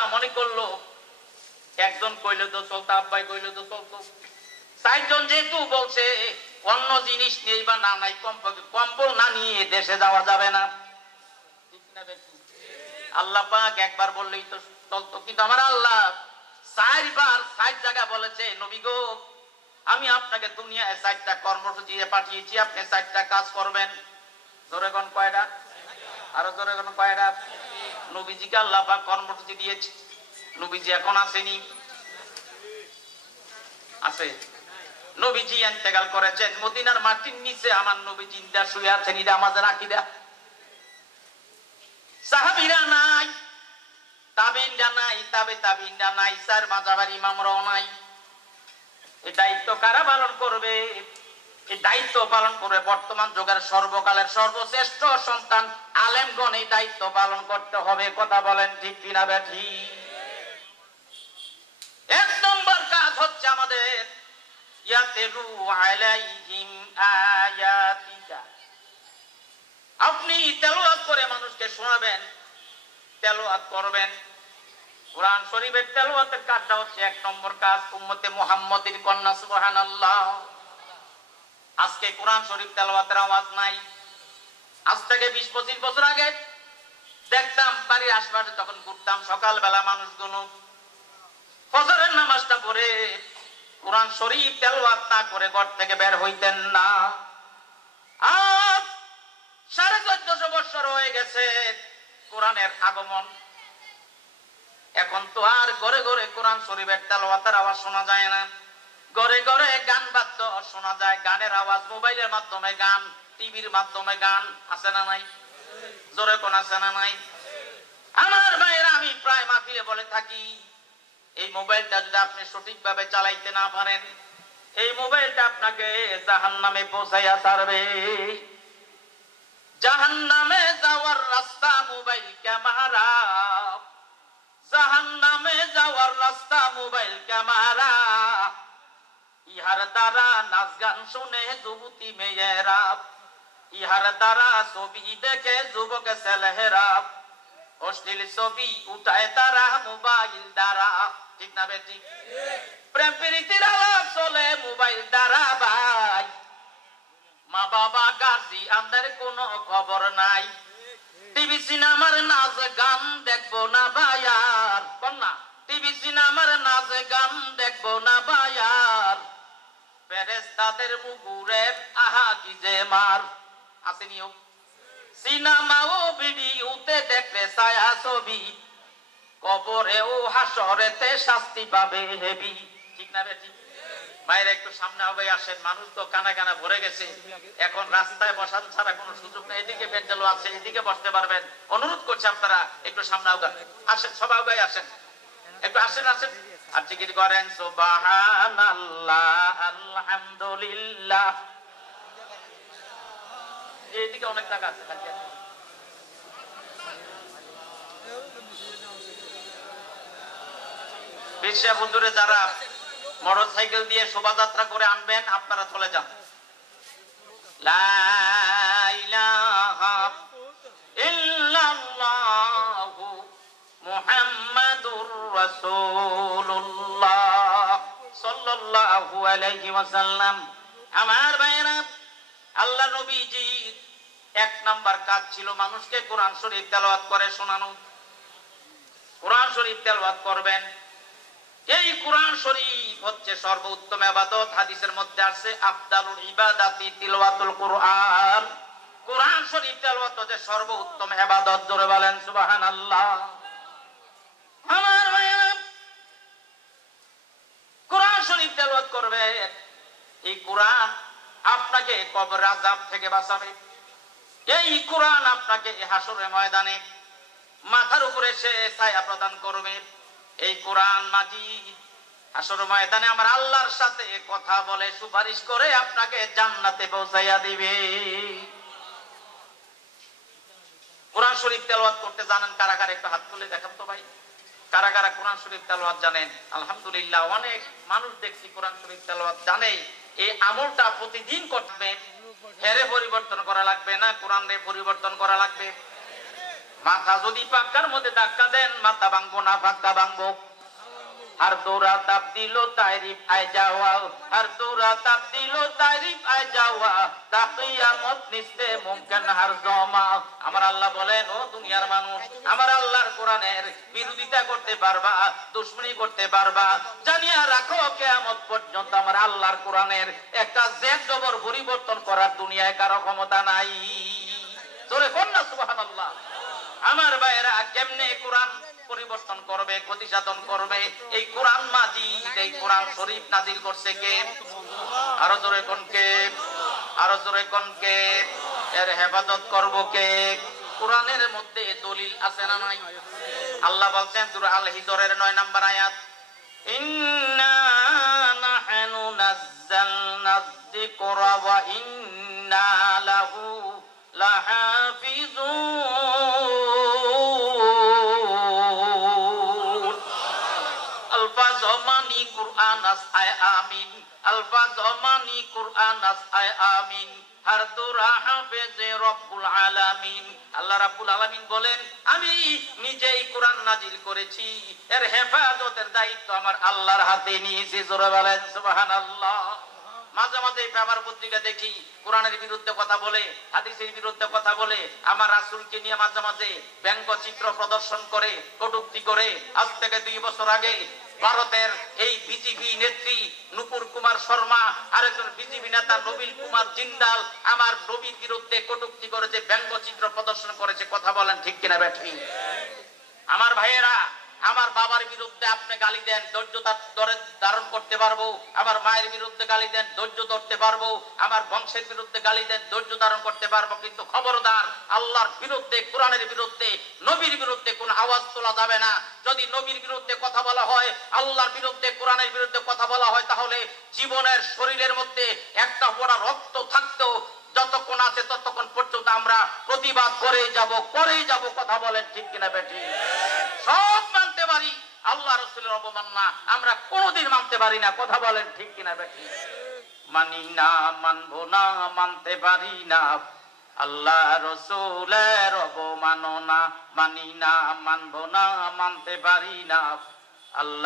চিন্তা মনে করলো, একজন কইলে তো চলতো, আব্বাই কইলে তো চলতো, 4 জন যেহেতু বলছে অন্য জিনিস নেই বা না নাই, কম্বল না নিয়ে দেশে যাওয়া যাবে না। ঠিক না বেশি? আল্লাহ পাক একবার বললেই তো চলতো, কিন্তু আমার আল্লাহ 4 বার 4 জায়গা বলেছে, নবী গো আমি আপনাকে দুনিয়ায় 4টা কর্মসূচি পাঠিয়েছি, আপনি 4টা কাজ করবেন। জোরে কোন কয়টা? আরো জোরে কোন কয়টা? নবীজিকে আল্লাহ পাক কর্মসূচি দিয়েছে। নবীজি এখন আসেনি? আছে। নবীজি ইন্তেকাল করেছেন, মদিনার মাটির নিচে আমার নবীজি ইন্দা শুয়ে আছেন। এটা আমাদের আকীদা। সাহাবীরা নাই, তাবেঈনরা নাই, তাবেঈনরা নাই, 4 মাযহাবের ইমামরাও নাই। এই দায়িত্ব কারা পালন করবে? এই দায়িত্ব পালন করবে বর্তমান যুগের সর্বকালের সর্বশ্রেষ্ঠ সন্তান আলেমগণ। এই দায়িত্ব পালন করতে হবে। কথা বলেন ঠিক কিনা বেঠি? 1 নম্বর কাজ হচ্ছে আমাদের ইয়াতলু আলাইহিম আয়াতিকা। আপনি তেলাওয়াত করে মানুষকে শোনাবেন, তেলাওয়াত করবেন। কোরআন শরীফের তেলাওয়াতের কাজটা হচ্ছে 1 নম্বর কাজ। উম্মতে মুহাম্মাদির কন্যা সুবহানাল্লাহ। আজকে কোরআন শরীফ তেলাওয়াতের আওয়াজ নাই। আজ থেকে 20-25 বছর আগে দেখতাম বাড়ির আশপাশে যখন ঘুরতাম, সকালবেলা মানুষগুলো ফজরের নামাজটা পড়ে কোরআন শরীফ তেলাওয়াত না করে ঘর থেকে বের হইতেন না। আজ 1450 বছর হয়ে গেছে কোরআনের আগমন। এখন তো আর ঘরে ঘরে কোরআন শরীফের তেলাওয়াতের আওয়াজ শোনা যায় না। ঘরে ঘরে গান বাদ্য শোনা যায়, গানের আওয়াজ, মোবাইলের মাধ্যমে গান, টিভির মাধ্যমে গান। আছে না নাই? জোরে কোন আছে না নাই? আমার ভাইয়েরা, আমি প্রায় মাহফিলে বলে থাকি, এই মোবাইলটা যদি আপনি সঠিকভাবে চালাইতে না পারেন, এই মোবাইলটা আপনাকে জাহান্নামে পৌঁছাইয়া ছাড়বে। জাহান্নামে যাওয়ার রাস্তা মোবাইল ক্যামেরা, জাহান্নামে যাওয়ার রাস্তা মোবাইল ক্যামেরা। ইহার দ্বারা নাচ গান শুনে যুবতী মেয়েরা, ইহার দ্বারা ছবি দেখে যুবক ছেলেরা, অশ্লীল ছবি উঠায় তারা মোবাইল দ্বারা। ঠিক না বেটি? প্রেম প্রীতির আলাপ চলে মোবাইল দ্বারা। ভাই, মা বাবা গার্জি আমাদের কোনো খবর নাই। টিভি সিনেমার নাচ গান দেখবো না ভাইয়ার, কন্যা টিভি সিনেমার নাচ গান দেখবো না ভাইয়ার। ফেরেশতাদের মুগুরের আহা কি যে মার। আসেনিও সিনেমা ও ভিডিওতে দেখলে ছায়া ছবি, কবরে ও হাসরেতে শাস্তি পাবে হেবি। ঠিক না বেটি? বাইরে একটু সামনে হবে আসেন, মানুষ তো কানা কানা ভরে গেছে। এখন রাস্তায় বসার ছাড়া কোনো সুযোগ নেই। এদিকে প্যান্ডেলও আছে, এদিকে বসতে পারবেন। অনুরোধ করছি আপনারা একটু সামনে আসেন, সবাই আসেন, একটু আসেন আসেন। আর জিকির করেন সুবহানাল্লাহ, আলহামদুলিল্লাহ। এইদিকে অনেক টাকা আছে। বিশ্বা বন্ধুরে যারা মোটরসাইকেল দিয়ে শোভাযাত্রা করে আনবেন, আপনারা চলে যান। লা ইলাহা ইল্লাল্লাহু মুহাম্মাদুর রাসূলুল্লাহ সাল্লাল্লাহু আলাইহি ওয়াসাল্লাম। আমার ভাইরা, আল্লাহ নবীজি 1 নাম্বার কাজ ছিল মানুষকে কোরআন শরীফ তেলাওয়াত করে শোনানো। কোরআন শরীফ তেলাওয়াত করবেন। এই কোরআন শরীফ হচ্ছে সর্বোত্তম ইবাদত। হাদিসের মধ্যে আছে আফদালুল ইবাদাতি তিলাওয়াতুল কোরআন। কোরআন শরীফ তেলাওয়াত হচ্ছে সর্বোত্তম ইবাদত। জোরে বলেন সুবহানাল্লাহ। আমার ভাইরা, কোরআন শরীফ তেলাওয়াত করবেন। এই কোরআন আপনাকে কবর আযাব থেকে বাঁচাবে। এই কোরআন আপনাকে হাসরের ময়দানে মাথার উপরে সে ছায়া প্রদান করবে। এই কোরআন মাজিদ হাসর ময়দানে আমার আল্লাহর সাথে কথা বলে সুপারিশ করে আপনাকে জান্নাতে পৌঁছাইয়া দিবে। কোরআন শরীফ তেলাওয়াত করতে জানেন কারা কারা? একটু হাত তুলে দেখান তো ভাই, কারা কারা কোরআন শরীফ তেলাওয়াত জানেন? আলহামদুলিল্লাহ, অনেক মানুষ দেখছি কোরআন শরীফ তেলাওয়াত জানে। এই আমলটা প্রতিদিন করতে, হেরে পরিবর্তন করা লাগবে না, কোরআন রে পরিবর্তন করা লাগবে। মাথা যদি পাক্কার মধ্যে ধাক্কা দেন মাথা ভাঙবো না পাক্কা ভাঙবো। हर दूरा तब्दीलो तारीफ आए जावा, हर दूरा तब्दीलो तारीफ आए जावा, ताक़ियामत निस्ते मुमकिन हर जोमा। আমার আল্লাহ বলেন, ও দুনিয়ার মানুষ, আমার আল্লাহর কোরআনের বিরোধিতা করতে পারবা, দুশমনি করতে পারবা, জানিয়া রাখো কিয়ামত পর্যন্ত আমার আল্লাহর কোরআনের একটা জেদ জবর পরিবর্তন করার দুনিয়ায় কারো ক্ষমতা নাই। জোরে কোন না সুবহানাল্লাহ। আমার ভাইয়েরা, কেমনে কোরআন পরিবর্তন করবে, ক্ষতি সাধন করবে? এই কোরআন মাজিদ, এই কোরআন শরীফ নাজিল করছে কে? আরো জোরে কোন কে? আরো জোরে কোন কে? এর হেফাজত করব কে? কোরআনের মধ্যে দলিল আছে না নাই? আল্লাহ বলছেন সূরা আল হিজরের 9 নম্বর আয়াত, ইন্না নাহনু নাযালনা যিকরা ওয়া ইন্না লাহু লাহাফিজুন। আলফাজ মানি কুরআন আসায় আমিন, আলফাজ মানি কুরআন আসায় আমিন, হর দুরা হাফেজে রব্বুল আলামিন। আল্লাহ রাব্বুল আলামিন বলেন, আমি নিজেই কোরআন নাজিল করেছি, এর হেফাজতের দায়িত্ব আমার আল্লাহর হাতে নিয়েছি। জোরে বলেন সুবহানাল্লাহ। মাঝে মাঝে পেপার পত্রিকা দেখি কোরআনের বিরুদ্ধে কথা বলে, হাদিসের বিরুদ্ধে কথা বলে, আমার রাসূলকে নিয়ে মাঝে মাঝে ব্যঙ্গচিত্র প্রদর্শন করে, কটূক্তি করে। আজ থেকে 2 বছর আগে ভারতের এই বিজেপি নেত্রী নুপুর কুমার শর্মা, আরেকজন বিজেপি নেতা নবীন কুমার জিন্দাল আমার নবীর বিরুদ্ধে কটূক্তি করেছে, ব্যঙ্গচিত্র প্রদর্শন করেছে। কথা বলেন ঠিক কিনা বেঠিক? আমার ভাইয়েরা, আমার বাবার বিরুদ্ধে আপনি গালি দেন, ধৈর্য ধারণ করতে পারবো। আমার মায়ের বিরুদ্ধে গালি দেন, ধৈর্য ধরতে পারবো। আমার বংশের বিরুদ্ধে গালি দেন, ধৈর্য ধারণ করতে পারবো। কিন্তু খবরদার, আল্লাহর বিরুদ্ধে, কোরআনের বিরুদ্ধে, নবীর বিরুদ্ধে কোন আওয়াজ তোলা যাবে না। যদি নবীর বিরুদ্ধে কথা বলা হয়, আল্লাহর বিরুদ্ধে, কোরআনের বিরুদ্ধে কথা বলা হয়, তাহলে জীবনের শরীরের মধ্যে একটা ফোঁটা রক্ত থাকতেও যতক্ষণ আছে ততক্ষণ পর্যন্ত আমরা প্রতিবাদ করেই যাব। কথা বলেন ঠিক কিনা বেঠিক? সব মানতে পারি, আল্লাহ রাসূলের অবমাননা আমরা কোনোদিন মানতে পারি না। কথা বলেন ঠিক কিনা বেঠিক? মানি না, মানবো না, মানতে পারি না আল্লাহ রাসূলের অবমাননা। মানি না, মানবো না, মানতে পারি না আল্লাহ